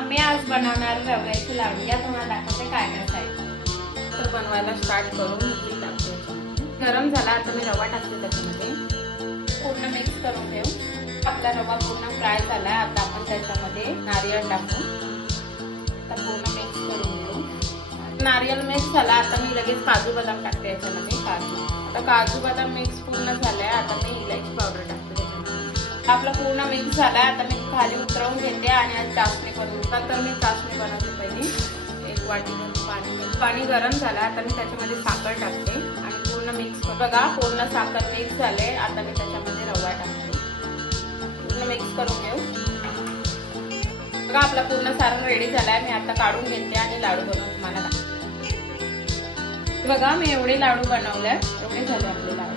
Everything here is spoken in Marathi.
मी आज बनवणार रव्याचे लाडू. या तुम्हाला दाखवते काय काय साहित्य. तर बनवायला स्टार्ट करून मी टाकते. गरम झाला आता मी रवा टाकते त्याच्यामध्ये. पूर्ण मिक्स करून घेऊ. आपला रवा पूर्ण फ्राय झाला. आता आपण त्याच्यामध्ये नारियल टाकू. तर पूर्ण मिक्स करून घेऊ. नारियल मिक्स झाला. आता मी लगेच काजू बदाम टाकते याच्यामध्ये. आता काजू बदाम मिक्स पूर्ण झालाय. आता मी इलायची पावडर टाकते. आपला पूर्ण मिक्स झालाय. आता मी खाली उतरवून घेते आणि आज चाशणी बनवते. तर मी चाशणी बनवते पहिली. एक वाटी पाणी गरम झालं. आता मी त्याच्यामध्ये साखर टाकते आणि पूर्ण मिक्स. बघा पूर्ण साखर मिक्स झाले. आता मी त्याच्यामध्ये रवा टाकते. पूर्ण मिक्स करून घेऊ. बघा आपला पूर्ण सारण रेडी झालाय. मी आता काढून घेते आणि लाडू बनवून तुम्हाला दाखवते. बघा मी एवढे लाडू बनवले. एवढे झाले आपले लाडू.